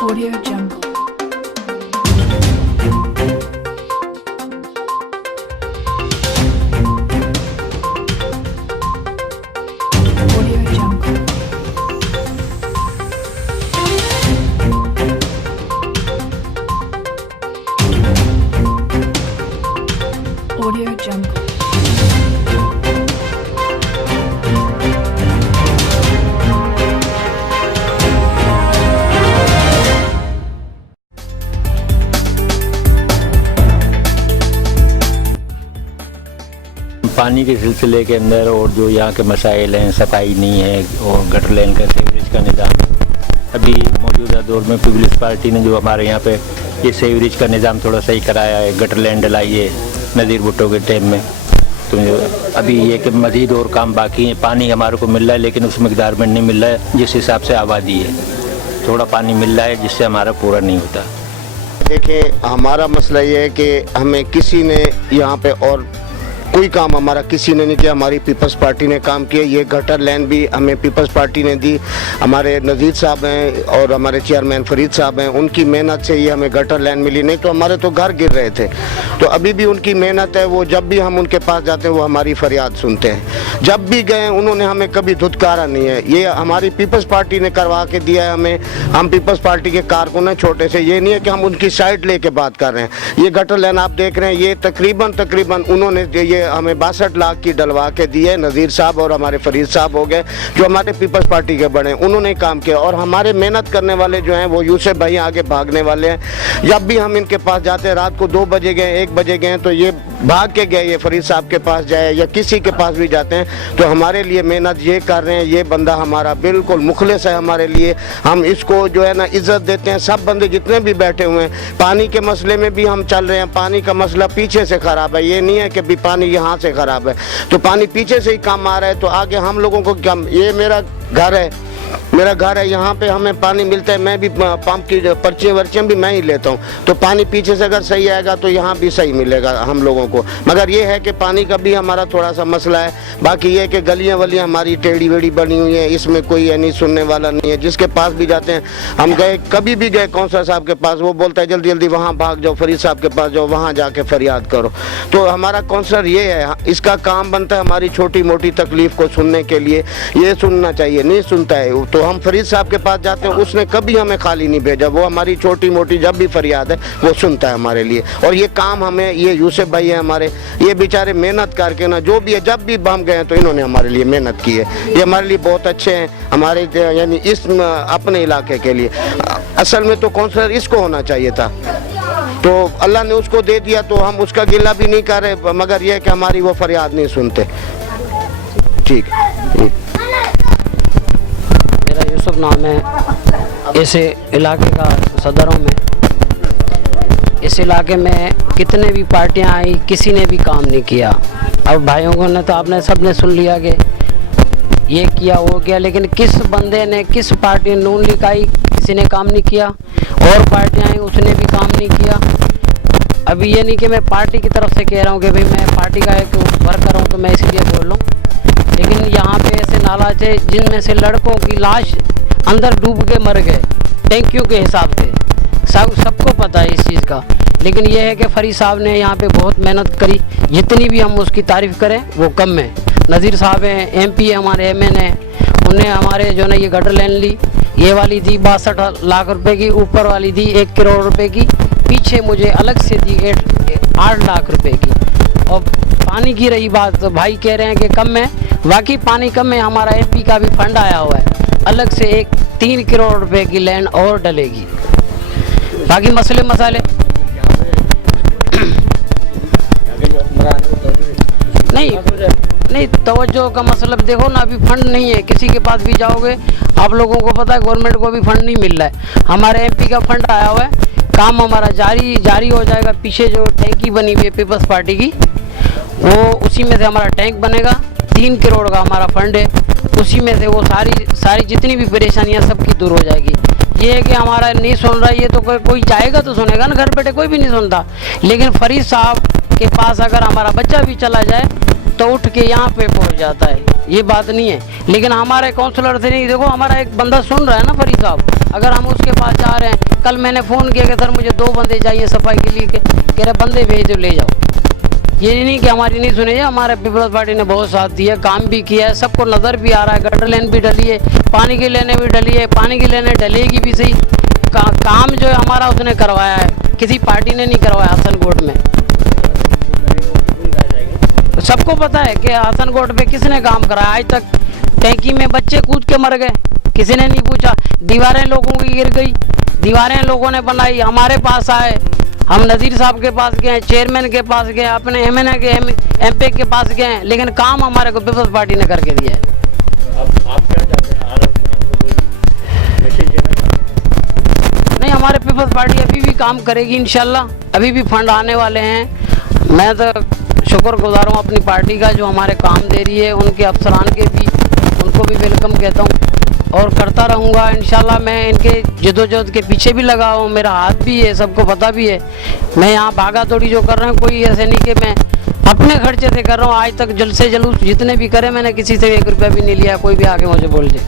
Audio Jungle. Audio Jungle. Audio Jungle. पानी के सिलसिले के अंदर और जो यहाँ के मसाइल हैं, सफाई नहीं है और गटर लाइन का सीवरेज का निज़ाम। अभी मौजूदा दौर में पीपल्स पार्टी ने जो हमारे यहाँ पे ये सीवरेज का निज़ाम थोड़ा सही कराया है, गटर लाइन डलाई है नज़ीर भुट्टो के टाइम में। तो अभी ये कि मज़ीद और काम बाकी है। पानी हमारे को मिल रहा है लेकिन उस मकदार में नहीं मिल रहा है जिस हिसाब से आबादी है। थोड़ा पानी मिल रहा है जिससे हमारा पूरा नहीं होता। देखिए, हमारा मसला ये है कि हमें किसी ने यहाँ पे और कोई काम हमारा किसी ने नहीं किया। हमारी पीपल्स पार्टी ने काम किया। ये गटर लाइन भी हमें पीपल्स पार्टी ने दी। हमारे नज़ीर साहब हैं और हमारे चेयरमैन फरीद साहब हैं, उनकी मेहनत से ये हमें गटर लाइन मिली, नहीं तो हमारे तो घर गिर रहे थे। तो अभी भी उनकी मेहनत है। वो जब भी हम उनके पास जाते हैं वो हमारी फरियाद सुनते हैं। जब भी गए उन्होंने हमें कभी धुतकारा नहीं है। ये हमारी पीपल्स पार्टी ने करवा के दिया है हमें। हम पीपल्स पार्टी के कारकुन हैं छोटे से। ये नहीं है कि हम उनकी साइड लेके बात कर रहे हैं। ये गटर लाइन आप देख रहे हैं, ये तकरीबन उन्होंने ये हमें 62 लाख की डलवा के दी है। नज़ीर साहब और हमारे फरीद साहब हो गए जो हमारे पीपल्स पार्टी के बड़े, उन्होंने काम किया। और हमारे मेहनत करने वाले जो हैं वो यूसुफ भाई आगे भागने वाले हैं। जब भी हम इनके पास जाते हैं, रात को 2 बजे गए 1 बजे गए तो ये भाग के गए, ये फरीद साहब के पास जाए या किसी के पास भी जाते हैं तो हमारे लिए मेहनत ये कर रहे हैं। ये बंदा हमारा बिल्कुल मुखलिस है हमारे लिए। हम इसको जो है ना इज्जत देते हैं। सब बंदे जितने भी बैठे हुए हैं, पानी के मसले में भी हम चल रहे हैं। पानी का मसला पीछे से ख़राब है। ये नहीं है कि भी पानी यहाँ से ख़राब है, तो पानी पीछे से ही काम आ रहा है। तो आगे हम लोगों को क्या, ये मेरा घर है, यहाँ पे हमें पानी मिलता है। मैं भी पंप की पर्चियाँ वर्चियाँ भी मैं ही लेता हूँ। तो पानी पीछे से अगर सही आएगा तो यहाँ भी सही मिलेगा हम लोगों को। मगर ये है कि पानी का भी हमारा थोड़ा सा मसला है। बाकी ये है कि गलियाँ वलियाँ हमारी टेढ़ी वेढ़ी बनी हुई हैं, इसमें कोई यानी सुनने वाला नहीं है। जिसके पास भी जाते हैं, हम गए कभी भी गए कौंसलर साहब के पास, वो बोलता है जल्दी जल्दी वहाँ भाग जाओ, फरीद साहब के पास जाओ, वहाँ जाके फरियाद करो। तो हमारा कौंसलर ये है, इसका काम बनता है हमारी छोटी मोटी तकलीफ को सुनने के लिए। ये सुनना चाहिए, नहीं सुनता है तो हम फरीद साहब के पास जाते हैं। उसने कभी हमें खाली नहीं भेजा। वो हमारी छोटी मोटी जब भी फरियाद है वो सुनता है हमारे लिए। और ये काम हमें, ये यूसुफ भाई है हमारे, ये बेचारे मेहनत करके ना जो भी है, जब भी हम गए तो इन्होंने हमारे लिए मेहनत की है। ये हमारे लिए बहुत अच्छे हैं हमारे, यानी इस अपने इलाके के लिए। असल में तो कौंसलर इसको होना चाहिए था, तो अल्लाह ने उसको दे दिया, तो हम उसका गिला भी नहीं कर रहे। मगर यह कि हमारी वो फरियाद नहीं सुनते। ठीक। मेरा यूसुफ नाम है। इस इलाके का सदर हूँ मैं। इस इलाके में कितने भी पार्टियां आई, किसी ने भी काम नहीं किया। अब भाइयों ने तो आपने सब ने सुन लिया कि ये किया वो किया, लेकिन किस बंदे ने, किस पार्टी ने, नून लीग आई, किसी ने काम नहीं किया। और पार्टियां आई उसने भी काम नहीं किया। अभी ये नहीं कि मैं पार्टी की तरफ से कह रहा हूँ कि भाई मैं पार्टी का एक वर्कर हूँ तो मैं इसीलिए बोल रहा हूँ, लेकिन यहाँ पे ऐसे नालाज है जिनमें से लड़कों की लाश अंदर डूब के मर गए टैंकियों के हिसाब से। सबको पता है इस चीज़ का। लेकिन यह है कि फरीद साहब ने यहाँ पे बहुत मेहनत करी। जितनी भी हम उसकी तारीफ़ करें वो कम है। नज़ीर साहब हैं, MP है हमारे, MN है, उन्हें हमारे जो ना ये गटर लाइन ली, ये वाली दी 62 लाख रुपए की, ऊपर वाली दी 1 करोड़ रुपए की, पीछे मुझे अलग से दी 8 लाख रुपए की। और पानी की रही बात तो भाई कह रहे हैं कि कम है, वाकई पानी कम है। हमारा MP का भी फंड आया हुआ है, अलग से 3 करोड़ रुपए की लैंड और डलेगी। बाकी मसले मसाले नहीं, नहीं, तवज्जो का मतलब देखो ना, अभी फंड नहीं है, किसी के पास भी जाओगे आप लोगों को पता है गवर्नमेंट को अभी फंड नहीं मिल रहा है। हमारे एमपी का फंड आया हुआ है, काम हमारा जारी हो जाएगा। पीछे जो टैंकी बनी हुई है पीपल्स पार्टी की, वो उसी में से हमारा टैंक बनेगा। 3 करोड़ का हमारा फंड है, उसी में से वो सारी जितनी भी परेशानियां सबकी दूर हो जाएगी। ये है कि हमारा नहीं सुन रहा, ये तो कोई जाएगा तो सुनेगा ना, घर बैठे कोई भी नहीं सुनता। लेकिन फरीद साहब के पास अगर हमारा बच्चा भी चला जाए तो उठ के यहाँ पे पहुँच जाता है, ये बात नहीं है। लेकिन हमारे काउंसलर से नहीं, देखो हमारा एक बंदा सुन रहा है ना फरीद साहब, अगर हम उसके पास जा रहे हैं, कल मैंने फ़ोन किया कि सर मुझे 2 बंदे चाहिए सफाई के लिए, कह रहे बंदे भेज दो ले जाओ। ये नहीं कि हमारी नहीं सुनी है, हमारे पीपल्स पार्टी ने बहुत साथ दिया, काम भी किया है, सबको नज़र भी आ रहा है। गटर लाइन भी डली है, पानी की लाइनें भी डली है, पानी की लाइनें डलेगी भी सही। काम जो है हमारा उसने करवाया है, किसी पार्टी ने नहीं करवाया। हसनकोट में सबको पता है कि हसनकोट पे किसने काम कराया। आज तक टैंकी में बच्चे कूद के मर गए, किसी ने नहीं पूछा। दीवारें लोगों की गिर गई, दीवारें लोगों ने बनाई, हमारे पास आए, हम नज़ीर साहब के पास गए, चेयरमैन के पास गए, अपने एमएनए के एमपी के पास गए, लेकिन काम हमारे को पीपल्स पार्टी ने करके दिया है। आप क्या चाहते हैं, मैसेज देना चाहते हैं? नहीं, हमारे पीपल्स पार्टी अभी भी काम करेगी इंशाल्लाह, अभी भी फंड आने वाले हैं। मैं तो शुक्रगुजार हूँ अपनी पार्टी का जो हमारे काम दे रही है, उनके अफसरान के भी, उनको भी वेलकम कहता हूँ और करता रहूँगा इंशाल्लाह। मैं इनके जदोजहद के पीछे भी लगा हूँ, मेरा हाथ भी है, सबको पता भी है। मैं यहाँ भागा दौड़ी जो कर रहा हूँ, कोई ऐसे नहीं कि मैं अपने खर्चे से कर रहा हूँ। आज तक जलसे जुलूस जितने भी करे, मैंने किसी से 1 रुपया भी नहीं लिया। कोई भी आके मुझे बोल दे।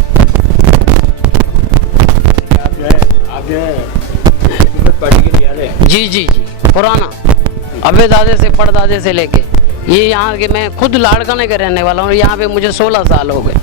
आप जो है पीपल्स पार्टी के लिए जी, पुराना अबे दादे से पड़दादे से लेके ये यहाँ के, मैं खुद लाड़काने का रहने वाला हूँ। यहाँ पे मुझे 16 साल हो गए।